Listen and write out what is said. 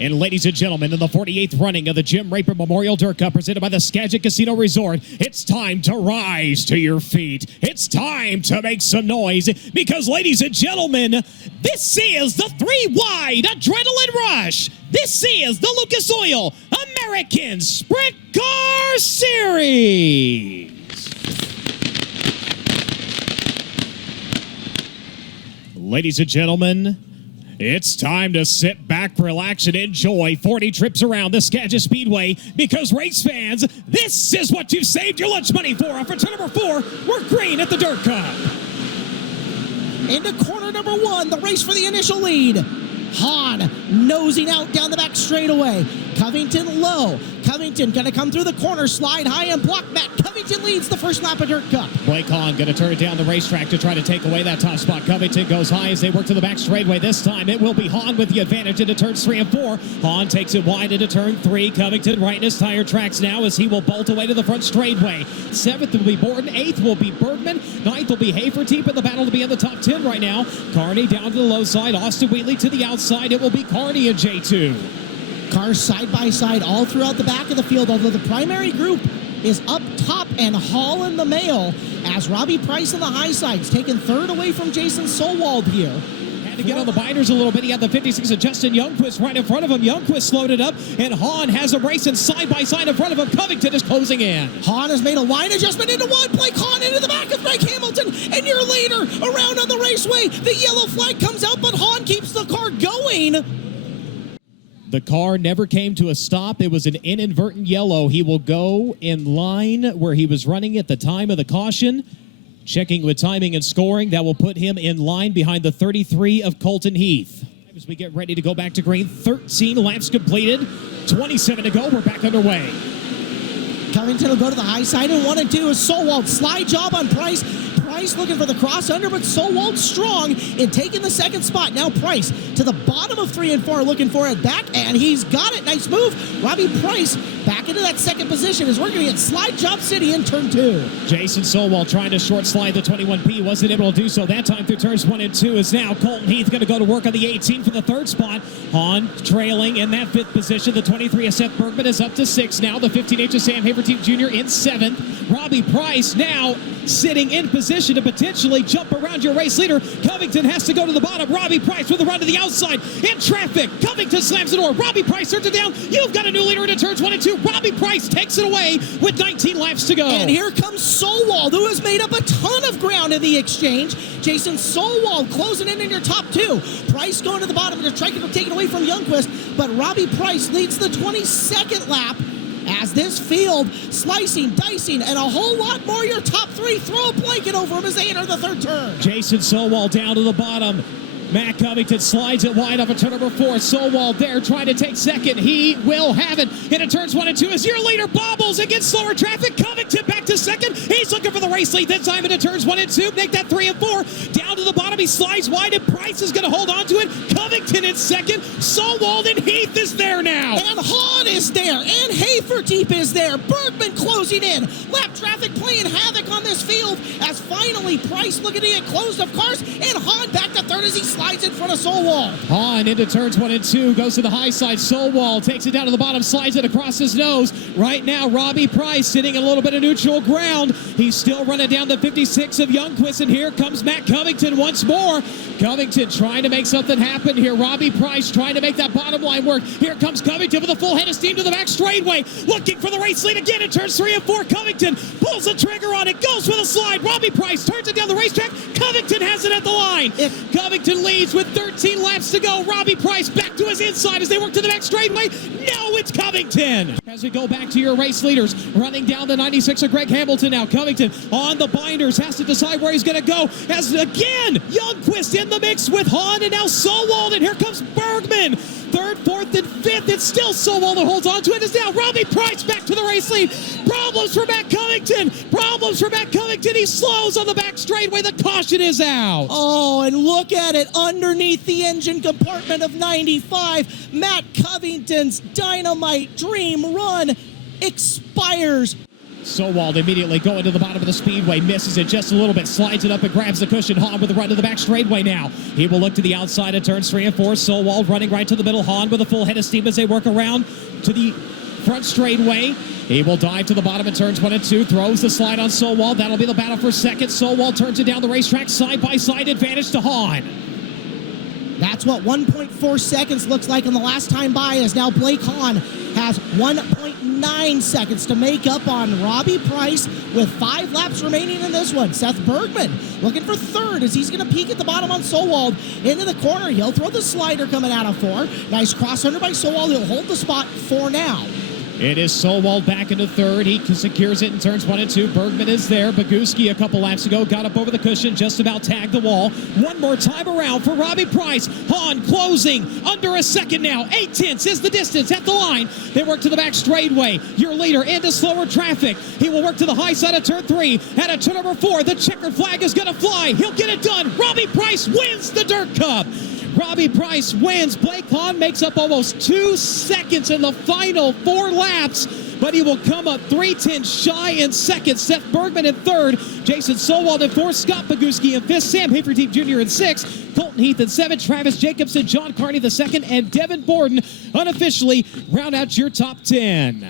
And ladies and gentlemen, in the 48th running of the Jim Raper Memorial Dirt Cup presented by the Skagit Casino Resort, it's time to rise to your feet. It's time to make some noise because, ladies and gentlemen, this is the 3-wide Adrenaline Rush. This is the Lucas Oil American Sprint Car Series. Ladies and gentlemen, it's time to sit back, relax, and enjoy 40 trips around the Skagit Speedway because, race fans, this is what you've saved your lunch money for. For turn number 4, we're green at the Dirt Cup. Into corner number 1, the race for the initial lead. Hahn nosing out down the back straightaway. Covington low. Covington going to come through the corner, slide high and block Matt. Covington leads the first lap of Dirt Cup. Blake Hahn going to turn it down the racetrack to try to take away that top spot. Covington goes high as they work to the back straightaway. This time it will be Hahn with the advantage into turns 3 and 4. Hahn takes it wide into turn 3. Covington right in his tire tracks now as he will bolt away to the front straightaway. 7th will be Borden. 8th will be Bergman. 9th will be Haferteep, and the battle to be in the top 10 right now. Carney down to the low side. Austin Wheatley to the outside. It will be Carney and J2. Cars side by side all throughout the back of the field, although the primary group is up top and Hall in the mail as Robbie Price on the high sides, taking third away from Jason Solwald here. Had to get on the binders a little bit. He had the 56 of Justin Youngquist right in front of him. Youngquist slowed it up, and Hahn has him racing side by side in front of him. Covington is closing in. Hahn has made a line adjustment into 1. Blake Hahn into the back of Greg Hamilton, and you're later around on the raceway. The yellow flag comes out, but Hahn keeps the car going. The car never came to a stop. It was an inadvertent yellow. He will go in line where he was running at the time of the caution. Checking with timing and scoring, that will put him in line behind the 33 of Colton Heath. As we get ready to go back to green, 13 laps completed, 27 to go. We're back underway. Covington will go to the high side, and 1 and 2 is Solwald. Slide job on Price. Price looking for the cross under, but Solwald strong in taking the second spot. Now Price to the bottom of 3 and 4, looking for it back, and he's got it. Nice move. Robbie Price back into that second position as we're going to get Slide Job City in turn 2. Jason Solwald trying to short slide the 21P. Wasn't able to do so that time through turns 1 and 2. Is now Colton Heath going to go to work on the 18 for the third spot. Hahn trailing in that 5th position. The 23 of Seth Bergman is up to 6 now. The 15H of Sam Haverteam Jr. in 7th. Robbie Price now sitting in position to potentially jump around your race leader. Covington has to go to the bottom. Robbie Price with a run to the outside. In traffic, Covington slams the door. Robbie Price turns it down. You've got a new leader into turns 1 and 2. Robbie Price takes it away with 19 laps to go. And here comes Solwald, who has made up a ton of ground in the exchange. Jason Solwald closing in your top 2. Price going to the bottom to try to take it away from Youngquist, but Robbie Price leads the 22nd lap. As this field, slicing, dicing, and a whole lot more, your top 3, throw a blanket over him as they enter the third turn. Jason Solwald down to the bottom. Matt Covington slides it wide off of turn number 4. Solwald there trying to take second. He will have it. Into turns 1 and 2 as your leader bobbles against slower traffic. Covington back to second. He's looking for the race lead this time into turns 1 and 2. Make that 3 and 4. Down to the bottom. He slides wide and Price is going to hold on to it. Covington in second. Solwald and Heath is there now. And Hahn is there. And Haferteep is there. Bergman closing in. Lap traffic playing havoc on this field as finally Price looking to get closed of cars. And Hahn back to third as he slides in front of Solwald. Hahn into turns 1 and 2, goes to the high side. Solwald takes it down to the bottom, slides it across his nose. Right now, Robbie Price sitting a little bit of neutral ground. He's still running down the 56 of Youngquist, and here comes Matt Covington once more. Covington trying to make something happen here. Robbie Price trying to make that bottom line work. Here comes Covington with a full head of steam to the back straightaway. Looking for the race lead again in turns 3 and 4. Covington pulls the trigger on it, goes with a slide. Robbie Price turns it down the racetrack. Covington has it at the line. Covington leads with 13 laps to go. Robbie Price back to his inside as they work to the next straightaway. No, it's Covington. As we go back to your race leaders, running down the 96 of Greg Hamilton now. Covington on the binders, has to decide where he's going to go. As again, Youngquist in the mix with Hahn and now Solwald. And here comes Bergman. 3rd, 4th, and 5th. It's still Solwald that holds on to it. It's now Robbie Price back to the race lead. Problems for Matt Covington. Problems for Matt Covington. He slows on the back straightaway. The caution is out. Oh, and look at it underneath the engine compartment of 95. Matt Covington's dynamite dream run expires. Sowald immediately going to the bottom of the speedway, misses it just a little bit, slides it up and grabs the cushion. Hahn with a run to the back straightaway now. He will look to the outside of turns 3 and 4. Sowald running right to the middle. Hahn with a full head of steam as they work around to the front straightaway. He will dive to the bottom in turns 1 and 2. Throws the slide on Sowald. That'll be the battle for second. Sowald turns it down the racetrack, side-by-side advantage to Hahn. That's what 1.4 seconds looks like in the last time by, as now Blake Hahn has 1.9 seconds to make up on Robbie Price with 5 laps remaining in this one. Seth Bergman looking for third as he's going to peek at the bottom on Sowald into the corner. He'll throw the slider coming out of 4. Nice cross under by Sowald. He'll hold the spot for now. It is Sowald back into third. He secures it in turns 1 and 2. Bergman is there. Boguski a couple laps ago got up over the cushion, just about tagged the wall. One more time around for Robbie Price. Hahn closing under a second now. 8/10 is the distance at the line. They work to the back straightaway. Your leader into slower traffic. He will work to the high side of turn 3. At a turn number 4, the checkered flag is going to fly. He'll get it done. Robbie Price wins the Dirt Cup. Robbie Price wins. Blake Hahn makes up almost 2 seconds in the final 4 laps, but he will come up 3/10 shy in second. Seth Bergman in third. Jason Sowald in fourth. Scott Boguski in fifth. Sam Haferteep Jr. in sixth. Colton Heath in seventh. Travis Jacobson, John Carney the second, and Devin Borden unofficially round out your top 10.